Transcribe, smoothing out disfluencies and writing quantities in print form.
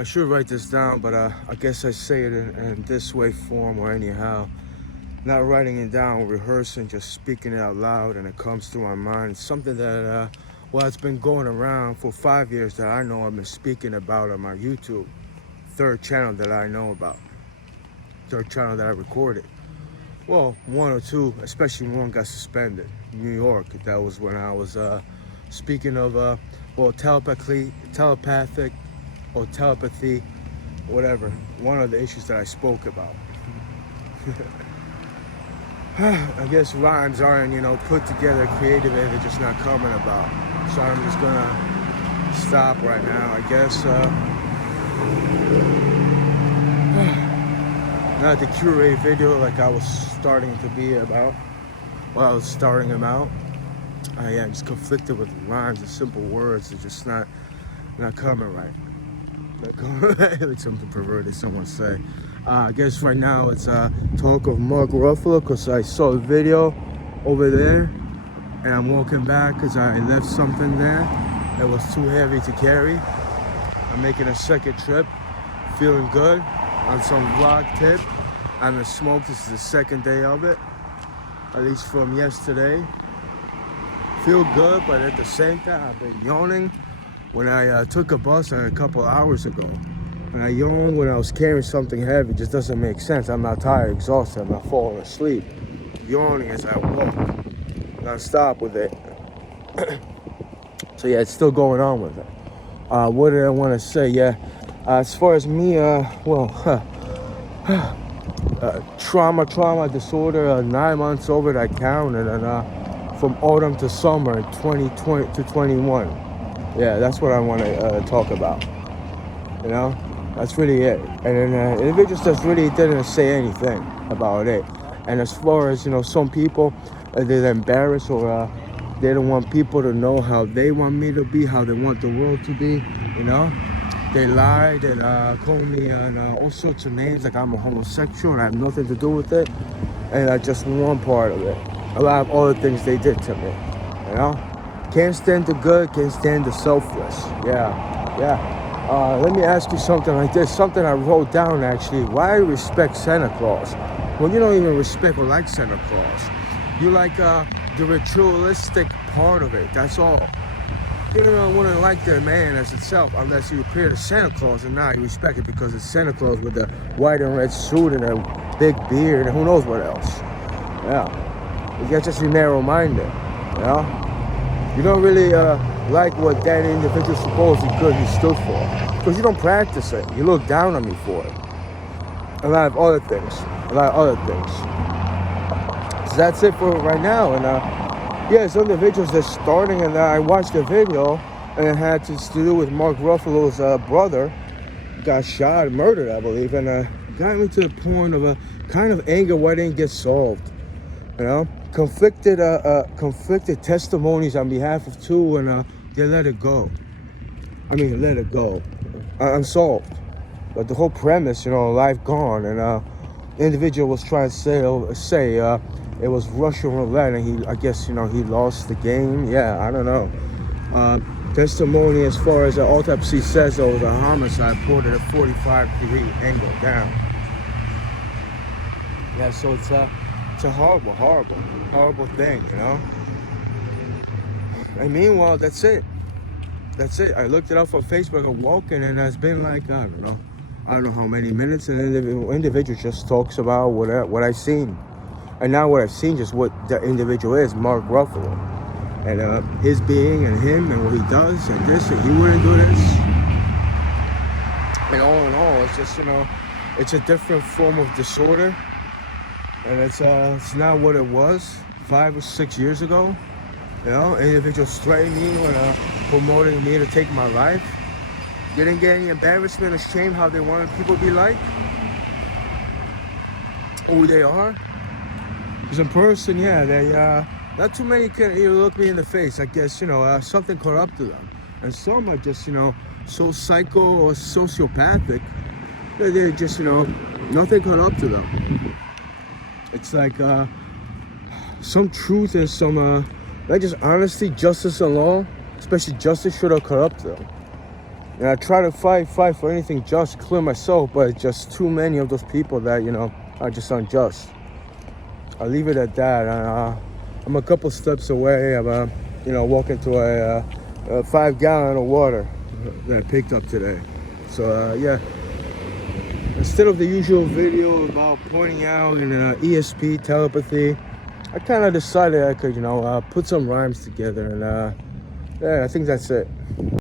I should write this down, but I guess I say it in this way form or anyhow. Not writing it down, rehearsing, just speaking it out loud, and it comes to my mind. It's something that, well, it's been going around for 5 years that I know I've been speaking about on my YouTube. Third channel that I know about. Third channel that I recorded. Well, one or two, especially one got suspended. New York, that was when I was speaking of, well, telepathic or telepathy, whatever. One of the issues that I spoke about. I guess rhymes aren't, put together creative and they're just not coming about. So I'm just gonna stop right now. I guess not the curated video like I was starting to be about. Well, I was starting them out. Yeah, I'm just conflicted with rhymes and simple words. It's just not coming right. Not coming right. Like something perverted, someone say. I guess right now it's talk of Mark Ruffalo because I saw a video over there and I'm walking back because I left something there that was too heavy to carry. I'm making a second trip, feeling good on some vlog tip. I haven't smoked, this is the second day of it, at least from yesterday. Feel good, but at the same time I've been yawning. When I took a bus a couple hours ago, and I yawned when I was carrying something heavy. It just doesn't make sense. I'm not tired, exhausted, I'm not falling asleep. Yawning as I walk. Not stop with it. So yeah, it's still going on with it. What did I want to say? Yeah, as far as me, trauma disorder, 9 months over that counted, and from autumn to summer, 2020 to 21. Yeah, that's what I want to talk about. That's really it. And then individuals just really didn't say anything about it. And as far as, some people, they're embarrassed or they don't want people to know how they want me to be, how they want the world to be, They lied and called me all sorts of names like I'm a homosexual and I have nothing to do with it. And that's just one part of it. A lot of other things they did to me, Can't stand the good, can't stand the selfless. Yeah. Let me ask you something like this. Something I wrote down actually. Why respect Santa Claus? Well, you don't even respect or like Santa Claus. You like the ritualistic part of it. That's all. You don't want to like the man as itself unless you appear to Santa Claus and now you respect it because it's Santa Claus with the white and red suit and a big beard and who knows what else. Yeah. You get just narrow-minded. You don't really like what that individual supposedly good he stood for. Because you don't practice it. You look down on me for it. A lot of other things. So that's it for right now. And yeah, some individuals that's starting and I watched the video and it had to do with Mark Ruffalo's brother. Got shot, murdered, I believe. And got me to the point of a kind of anger why it didn't get solved. Conflicted testimonies on behalf of two, and they let it go. Unsolved. But the whole premise, life gone, and the individual was trying to say it was Russian roulette, and I guess he lost the game. Yeah, I don't know. Testimony as far as the autopsy says, it was a homicide, reported a 45-degree angle down. Yeah, so it's a horrible thing, And meanwhile, that's it. I looked it up on Facebook and walking, and it's been like, I don't know how many minutes, and the individual just talks about what I've seen. And now what I've seen, just what the individual is, Mark Ruffalo. And his being and him and what he does and this, and he wouldn't do this. And all in all, it's just, it's a different form of disorder. And it's not what it was 5 or 6 years ago. Individuals threatening me when promoting me to take my life. Didn't get any embarrassment or shame how they wanted people to be like. Who they are. Because in person, yeah, they not too many can look me in the face. I guess, something corrupt to them. And some are just, so psycho or sociopathic that they're just, nothing corrupt to them. It's like some truth and some, like just honesty, justice and law, especially justice should have corrupted them. And I try to fight for anything just, clear myself, but it's just too many of those people that, you know, are just unjust. I'll leave it at that. I'm a couple steps away. I'm, you know, walking to a 5-gallon of water that I picked up today. So, yeah. Instead of the usual video about pointing out in ESP, telepathy, I kind of decided I could, you know, put some rhymes together. And, yeah, I think that's it.